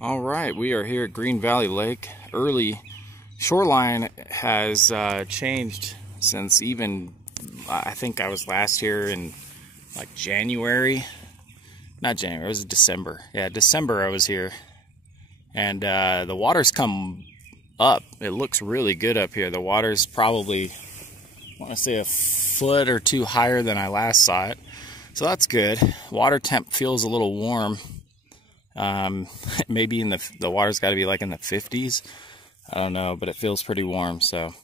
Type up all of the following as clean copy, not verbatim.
All right, we are here at Green Valley Lake. Early shoreline has changed since even, I think I was last here in like January. Not January, it was December. Yeah, December I was here. And the water's come up. It looks really good up here. The water's probably, I want to say, a foot or two higher than I last saw it. So that's good. Water temp feels a little warm. Maybe in the water's got to be like in the 50s. I don't know, but it feels pretty warm. So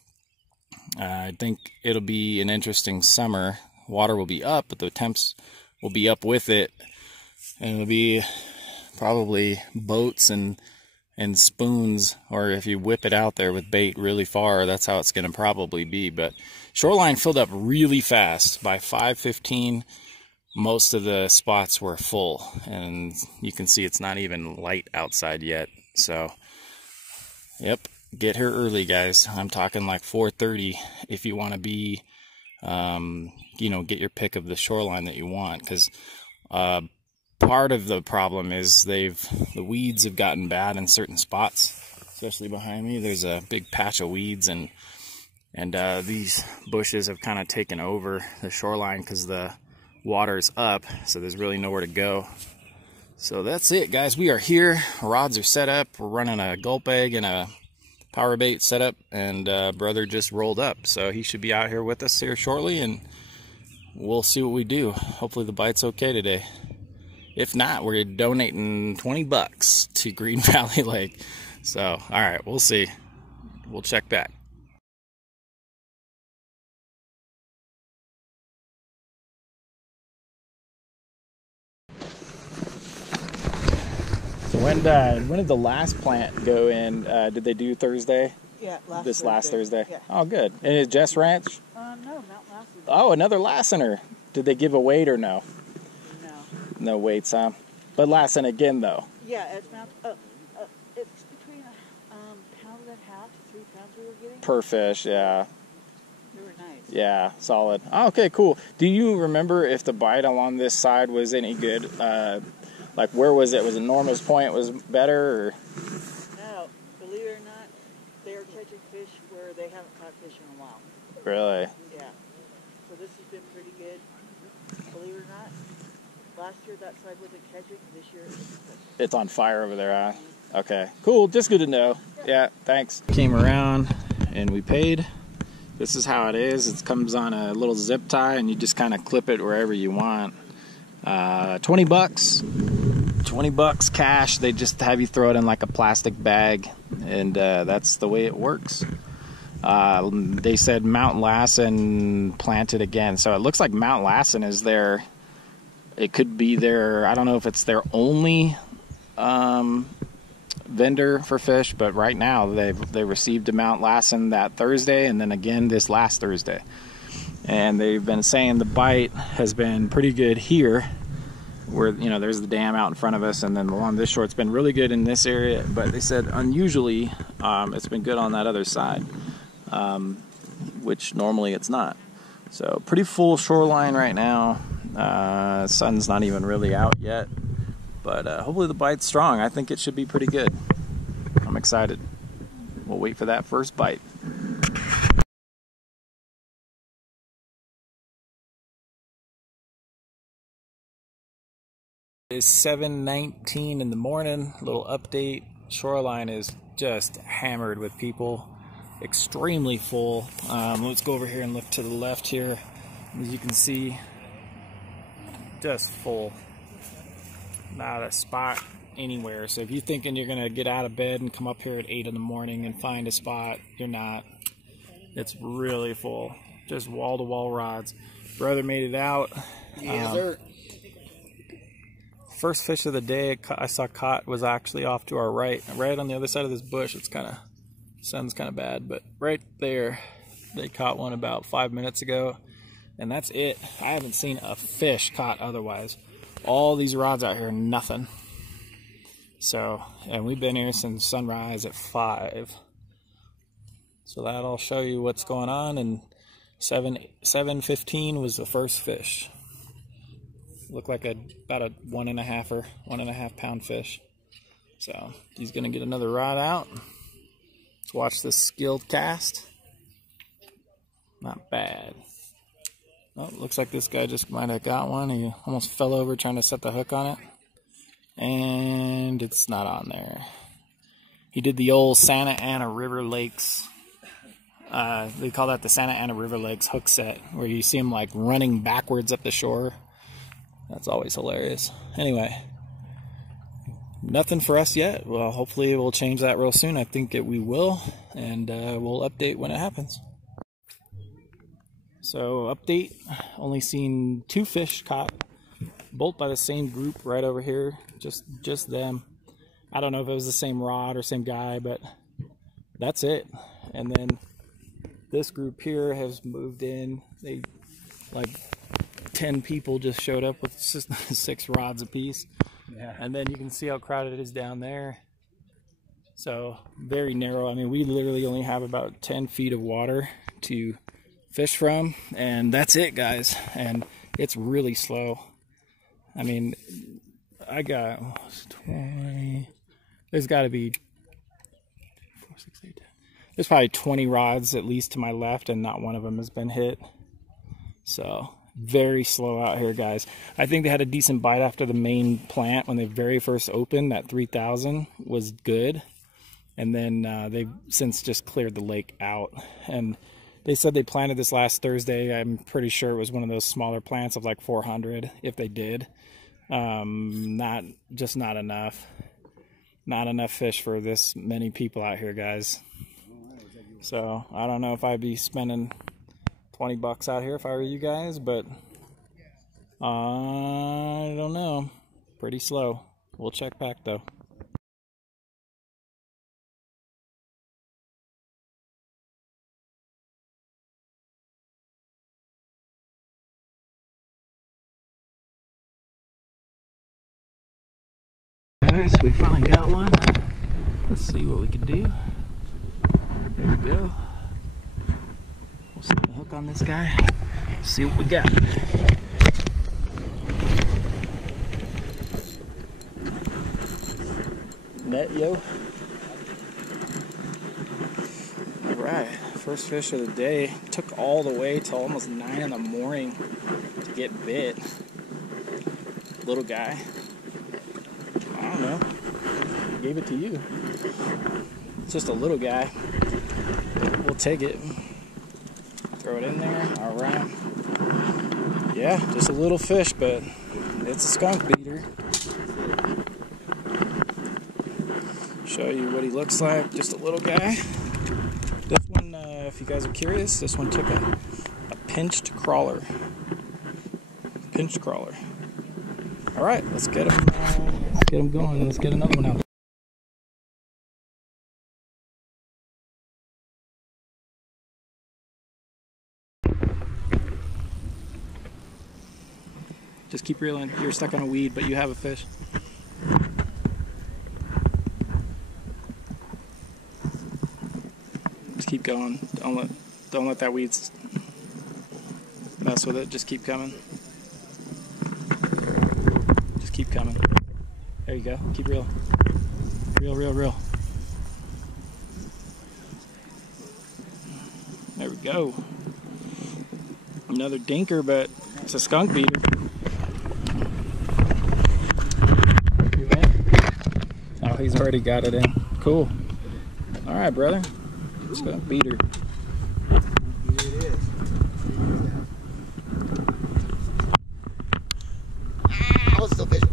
I think it'll be an interesting summer. Water will be up, but the temps will be up with it. And it'll be probably boats and spoons, or if you whip it out there with bait really far, that's how it's going to probably be. But shoreline filled up really fast. By 5:15, most of the spots were full, and you can see it's not even light outside yet. So, yep, get here early, guys. I'm talking like 4:30 if you want to be, you know, get your pick of the shoreline that you want, because part of the problem is the weeds have gotten bad in certain spots, especially behind me. There's a big patch of weeds, and these bushes have kind of taken over the shoreline because the water's up, so there's really nowhere to go. So that's it, guys. We are here. Rods are set up. We're running a gulp egg and a power bait setup, and brother just rolled up, so he should be out here with us here shortly, and we'll see what we do. Hopefully the bite's okay today. If not, we're donating 20 bucks to Green Valley Lake. So, all right, we'll see. We'll check back. So when did the last plant go in? Did they do Thursday? Yeah, last Thursday. Yeah. Oh, good. And is Jess Ranch? No, Mount Lassen. Oh, another Lassener. Did they give a weight or no? No. No weights, huh? But Lassen again, though. Yeah, it's Mount. It's between a pound and a half to 3 pounds we were getting. Per fish, yeah. They were nice. Yeah, solid. Oh, okay, cool. Do you remember if the bite along this side was any good? Like, where was it? Was it Norma's Point was better, or? No, believe it or not, they are catching fish where they haven't caught fish in a while. Really? Yeah. So this has been pretty good. Believe it or not, last year that side wasn't catching. This year It's on fire over there, huh? Okay, cool. Just good to know. Yeah, thanks. Came around and we paid. This is how it is. It comes on a little zip tie, and you just kind of clip it wherever you want. 20 bucks. 20 bucks cash. They just have you throw it in like a plastic bag, and that's the way it works. They said Mount Lassen planted again, so it looks like Mount Lassen is there. It could be their, I don't know if it's their only vendor for fish, but right now they received a Mount Lassen that Thursday, and then again this last Thursday. And they've been saying the bite has been pretty good here, where, you know, there's the dam out in front of us, and then along this shore it's been really good in this area, but they said unusually it's been good on that other side, which normally it's not. So pretty full shoreline right now. Sun's not even really out yet, but hopefully the bite's strong. I think it should be pretty good. I'm excited. We'll wait for that first bite. It's 7:19 in the morning. Little update. Shoreline is just hammered with people. Extremely full. Let's go over here and look to the left here. As you can see, just full. Not a spot anywhere. So if you're thinking you're gonna get out of bed and come up here at 8 in the morning and find a spot, you're not. It's really full. Just wall-to-wall rods. Brother made it out. Yes, sir. First fish of the day I saw caught was actually off to our right on the other side of this bush. It's kind of, sun's kind of bad, but right there they caught one about 5 minutes ago, and that's it. I haven't seen a fish caught otherwise. All these rods out here, nothing. So, and we've been here since sunrise at 5. So that'll show you what's going on. And 7:15 was the first fish. Looked like about a 1.5 pound fish. So he's gonna get another rod out. Let's watch this skilled cast. Not bad. Oh, looks like this guy just might have got one. He almost fell over trying to set the hook on it. And it's not on there. He did the old Santa Ana River Lakes. They call that the Santa Ana River Lakes hook set, where you see him like running backwards up the shore. That's always hilarious. Anyway, nothing for us yet. Well, hopefully we'll change that real soon. I think we will, and we'll update when it happens. So update, only seen 2 fish caught, both by the same group right over here, just them. I don't know if it was the same rod or same guy, but that's it. And then this group here has moved in. They, like 10 people just showed up with 6 rods apiece. Yeah. And then you can see how crowded it is down there. So very narrow. I mean, we literally only have about 10 feet of water to fish from, and that's it, guys. And it's really slow. I mean, I got 20. There's got to be 4, 6, 8, 10. There's probably 20 rods at least to my left, and not one of them has been hit. So very slow out here, guys. I think they had a decent bite after the main plant when they very first opened. That 3,000 was good, and then they've since just cleared the lake out. And they said they planted this last Thursday. I'm pretty sure it was one of those smaller plants of like 400, if they did. Not enough. Not enough fish for this many people out here, guys. So I don't know if I'd be spending 20 bucks out here if I were you guys, but I don't know. Pretty slow. We'll check back though. Alright, so we finally got one. Let's see what we can do. There we go. We'll set the hook on this guy. See what we got. Net, yo. Alright, first fish of the day. Took all the way till almost 9 in the morning to get bit. Little guy. I don't know. Gave it to you. It's just a little guy. We'll take it. Throw it in there. Alright. Yeah, just a little fish, but it's a skunk beater. Show you what he looks like. Just a little guy. This one, if you guys are curious, this one took a pinched crawler. Pinched crawler. Alright, let's get him going. Let's get another one out. Just keep reeling. You're stuck on a weed, but you have a fish. Just keep going. Don't let that weed mess with it. Just keep coming. Just keep coming. There you go. Keep reeling. Reel. There we go. Another dinker, but it's a skunk beater. Oh, he's already got it in. Cool. All right, brother. Skunk beater. Here it is. Oh, still fishing.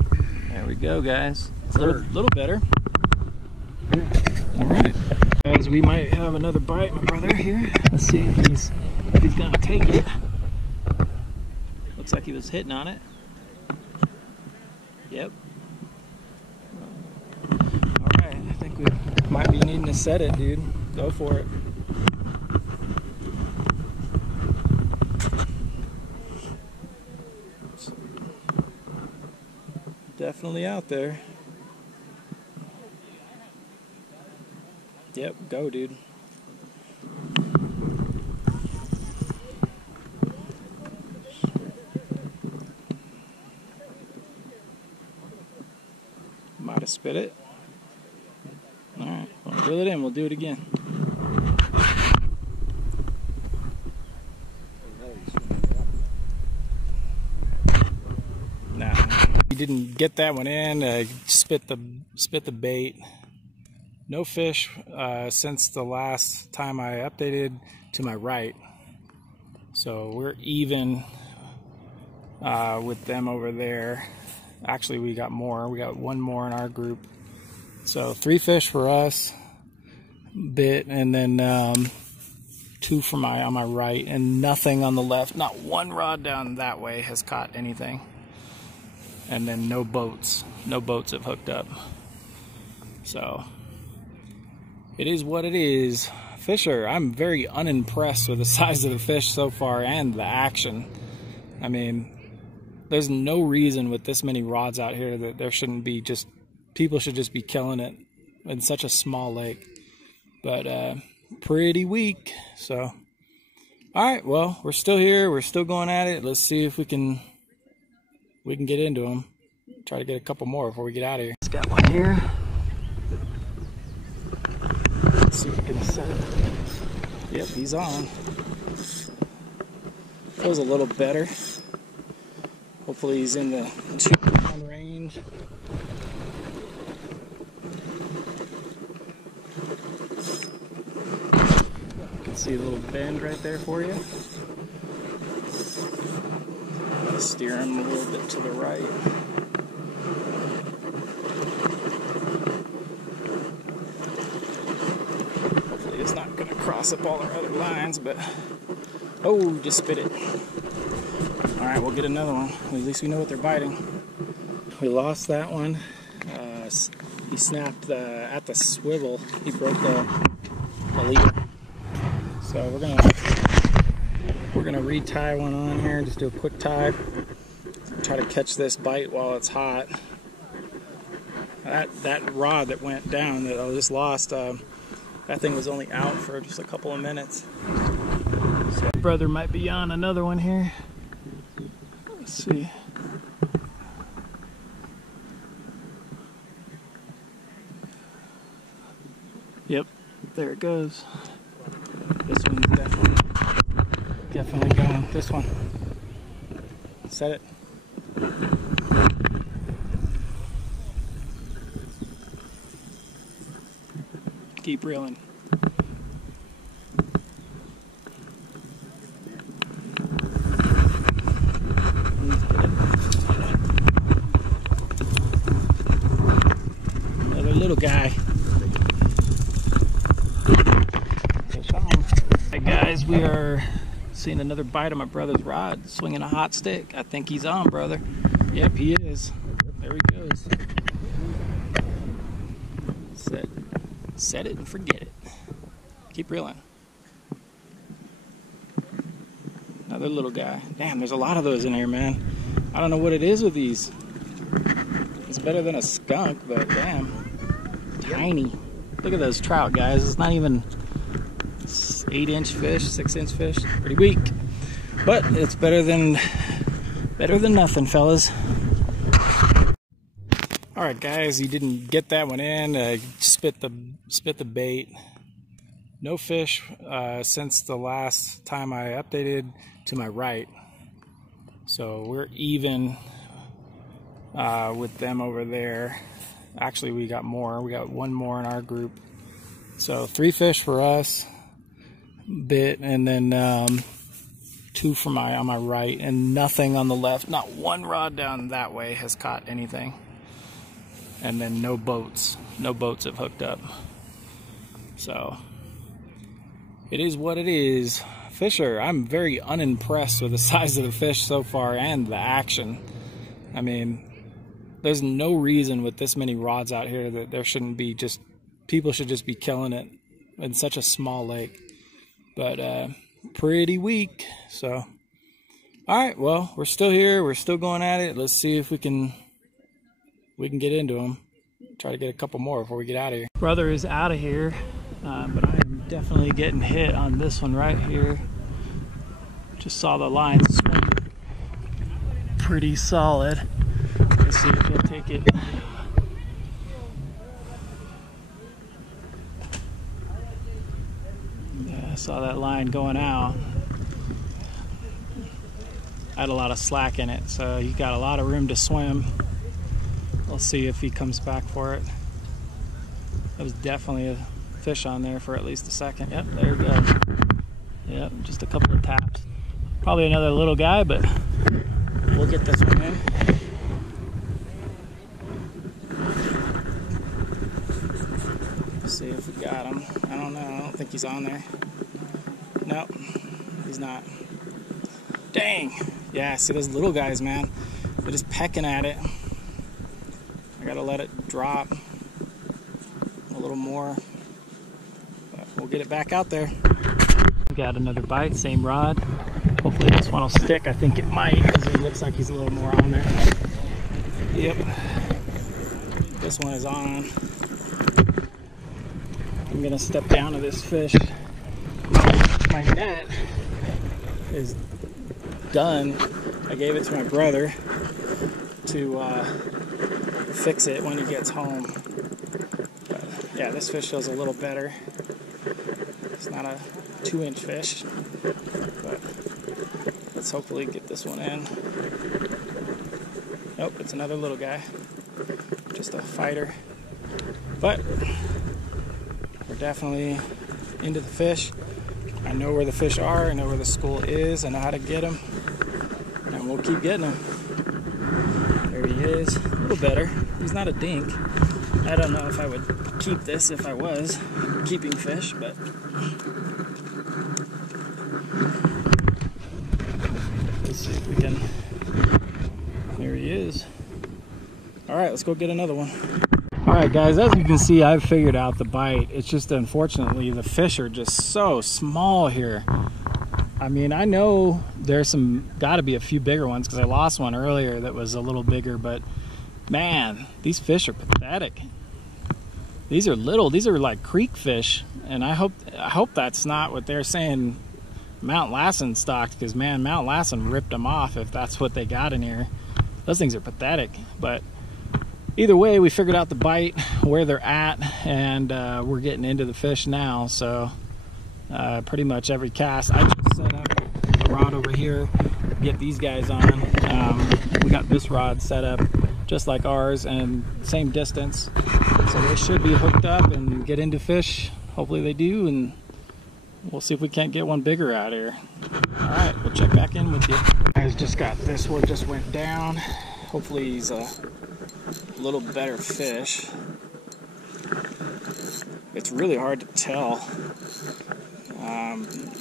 There we go, guys. It's a little better. All right, guys. We might have another bite, my brother. Here. Let's see if he's gonna take it. Looks like he was hitting on it. Yep. All right. I think we might be needing to set it, dude. Go for it. Definitely out there. Yep, go, dude. Might have spit it. reel it in. We'll do it again. Nah, you didn't get that one in. Spit the bait. No fish since the last time I updated to my right. So we're even with them over there. Actually, we got more. We got one more in our group. So 3 fish for us, bit, and then 2 for on my right, and nothing on the left. Not one rod down that way has caught anything. And then no boats. No boats have hooked up. So it is what it is. Fisher, I'm very unimpressed with the size of the fish so far and the action. I mean, there's no reason with this many rods out here that there shouldn't be just, people should just be killing it in such a small lake. But pretty weak. So, all right, well, we're still here. We're still going at it. Let's see if we can get into them. Try to get a couple more before we get out of here. Just got one here. Let's see if we can set it. Yep, he's on. Feels a little better. Hopefully he's in the 2-pound range. You can see a little bend right there for you. Steer him a little bit to the right. Hopefully it's not going to cross up all our other lines, but oh, just spit it. All right, we'll get another one. At least we know what they're biting. We lost that one. He snapped at the swivel. He broke the leader. So we're gonna retie one on here. Just do a quick tie. Try to catch this bite while it's hot. That rod that went down that I just lost, that thing was only out for just a couple of minutes. So brother might be on another one here. Let's see. Yep, there it goes. This one's definitely going. This one. Set it. Keep reeling. Another little guy. Hey guys, we are seeing another bite of my brother's rod, swinging a hot stick. I think he's on, brother. Yep, he is. There he goes. Set it and forget it. Keep reeling. Another little guy. Damn, there's a lot of those in here, man. I don't know what it is with these. It's better than a skunk, but damn. Tiny. Look at those trout, guys. It's not even 8-inch fish, 6-inch fish. Pretty weak. But it's better than nothing, fellas. All right, guys, you didn't get that one in. Spit the bait. No fish since the last time I updated to my right. So we're even with them over there. Actually, we got more. We got one more in our group. So 3 fish for us, bit, and then 2 for on my right, and nothing on the left. Not one rod down that way has caught anything. And then no boats have hooked up. So it is what it is. Fisher, I'm very unimpressed with the size of the fish so far and the action. I mean, there's no reason with this many rods out here that there shouldn't be just, people should just be killing it in such a small lake. But pretty weak. So all right, well, we're still here. We're still going at it. Let's see if we can get into them. Try to get a couple more before we get out of here. Brother is out of here, but I'm definitely getting hit on this one right here. Just saw the line swing pretty solid. Let's see if he'll take it. saw that line going out. Had a lot of slack in it, so you got a lot of room to swim. We'll see if he comes back for it. There was definitely a fish on there for at least a second. Yep, there it goes. Yep, just a couple of taps. Probably another little guy, but we'll get this one in. Let's see if we got him. I don't know. I don't think he's on there. Nope, he's not. Dang. Yeah, see those little guys, man. They're just pecking at it. I gotta let it drop a little more. But we'll get it back out there. We got another bite, same rod. Hopefully this one will stick. I think it might, because it looks like he's a little more on there. Yep. This one is on. I'm gonna step down to this fish. My net is done. I gave it to my brother to fix it when he gets home. But yeah, this fish feels a little better. It's not a 2-inch fish, but let's hopefully get this one in. Nope, it's another little guy. Just a fighter. But we're definitely into the fish. I know where the fish are, I know where the school is, I know how to get them, and we'll keep getting them. There he is, a little better. He's not a dink. I don't know if I would keep this if I was keeping fish, but let's see if we can. There he is. All right, let's go get another one. Alright guys, as you can see, I've figured out the bite. It's just unfortunately the fish are just so small here. I mean, I know there's gotta be a few bigger ones because I lost one earlier that was a little bigger, but man, these fish are pathetic. These are little, these are like creek fish, and I hope that's not what they're saying Mount Lassen stocked, because man, Mount Lassen ripped them off if that's what they got in here. Those things are pathetic, but either way, we figured out the bite, where they're at, and we're getting into the fish now. So pretty much every cast, I just set up a rod over here, get these guys on. We got this rod set up just like ours and same distance. So they should be hooked up and get into fish. Hopefully they do, and we'll see if we can't get one bigger out here. All right, we'll check back in with you. Guys, just got this one, just went down. Hopefully he's a little better fish. It's really hard to tell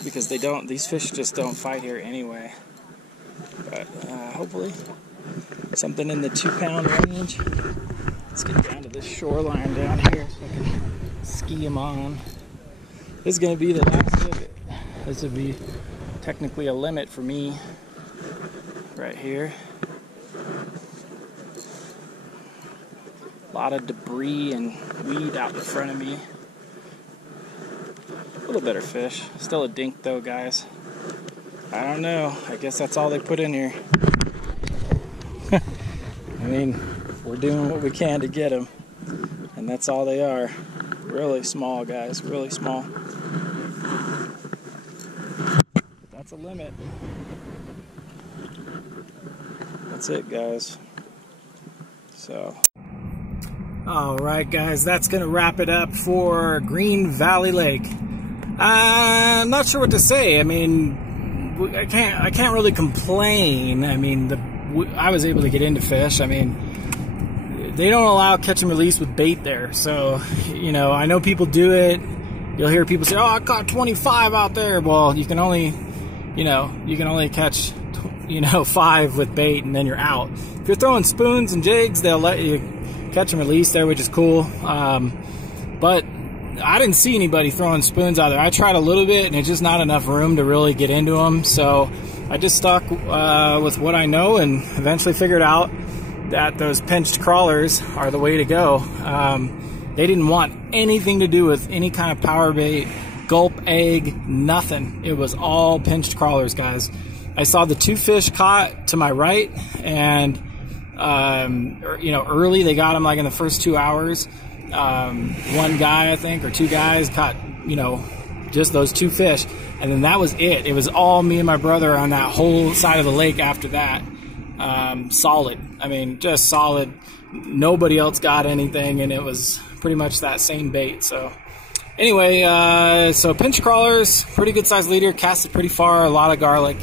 because these fish just don't fight here anyway. But hopefully something in the 2-pound range. Let's get down to this shoreline down here so I can ski him on. This is going to be the last of it. This would be technically a limit for me right here. A lot of debris and weed out in front of me. A little better fish. Still a dink though, guys. I don't know. I guess that's all they put in here. I mean, we're doing what we can to get them. And that's all they are. Really small, guys. Really small. That's a limit. That's it, guys. So. Alright guys, that's going to wrap it up for Green Valley Lake. I'm not sure what to say. I mean, I can't really complain. I mean, I was able to get into fish. I mean, they don't allow catch and release with bait there. So, you know, I know people do it. You'll hear people say, oh, I caught 25 out there. Well, you can only catch, 5 with bait and then you're out. If you're throwing spoons and jigs, they'll let you catch and release there, which is cool. But I didn't see anybody throwing spoons out there. I tried a little bit and it's just not enough room to really get into them. So I just stuck with what I know and eventually figured out that those pinched crawlers are the way to go. They didn't want anything to do with any kind of power bait, gulp, egg, nothing. It was all pinched crawlers, guys. I saw the 2 fish caught to my right, and early they got them like in the first 2 hours. One guy, I think, or 2 guys caught just those 2 fish, and then that was it. It was all me and my brother on that whole side of the lake after that. Solid. I mean, just solid. Nobody else got anything, and it was pretty much that same bait. So anyway, so pinch crawlers, pretty good sized leader, casted pretty far, a lot of garlic,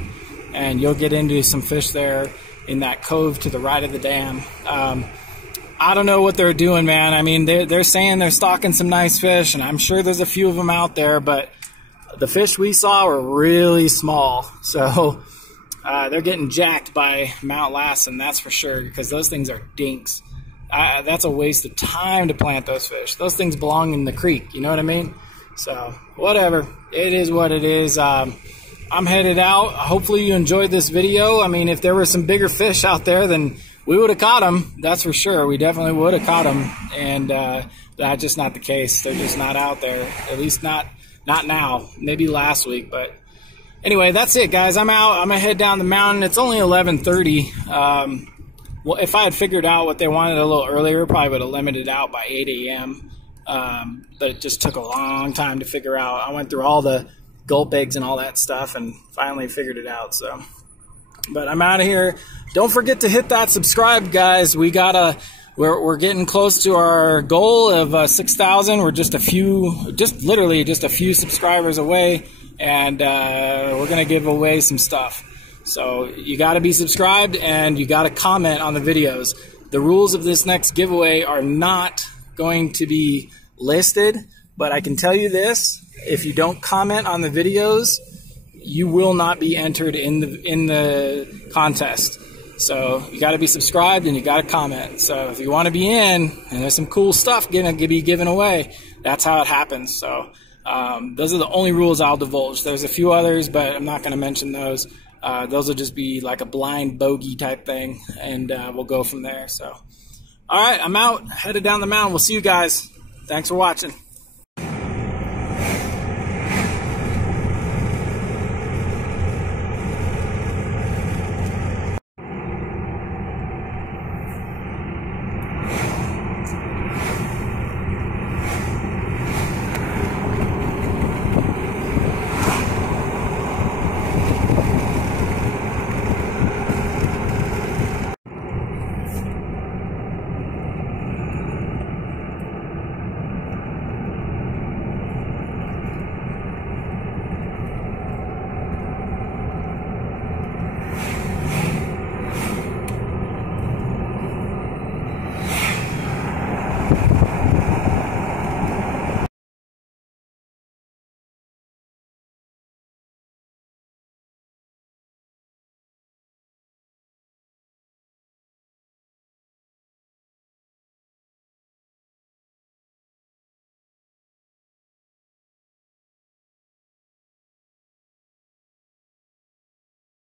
and you'll get into some fish there in that cove to the right of the dam. I don't know what they're doing, man. I mean, they're saying they're stocking some nice fish, and I'm sure there's a few of them out there, but the fish we saw were really small. So they're getting jacked by Mount Lassen, that's for sure, because those things are dinks. That's a waste of time to plant those fish. Those things belong in the creek, you know what I mean? So whatever, it is what it is. I'm headed out. Hopefully you enjoyed this video. I mean, if there were some bigger fish out there, then we would have caught them. That's for sure. We definitely would have caught them. And that's just not the case. They're just not out there. At least not now. Maybe last week. But anyway, that's it, guys. I'm out. I'm going to head down the mountain. It's only 11:30. Well, if I had figured out what they wanted a little earlier, probably would have limited out by 8 a.m. But it just took a long time to figure out. I went through all the gulp eggs and all that stuff and finally figured it out. So, but I'm out of here. Don't forget to hit that subscribe, guys. We're getting close to our goal of 6,000. We're literally just a few subscribers away, and we're gonna give away some stuff. So you got to be subscribed and you got to comment on the videos. The rules of this next giveaway are not going to be listed, but I can tell you this: if you don't comment on the videos, you will not be entered in the contest. So you got to be subscribed and you got to comment. So if you want to be in, and there's some cool stuff going to be given away, that's how it happens. So those are the only rules I'll divulge. There's a few others, but I'm not going to mention those. Those will just be like a blind bogey type thing, and we'll go from there. So, all right, I'm out, headed down the mountain. We'll see you guys. Thanks for watching.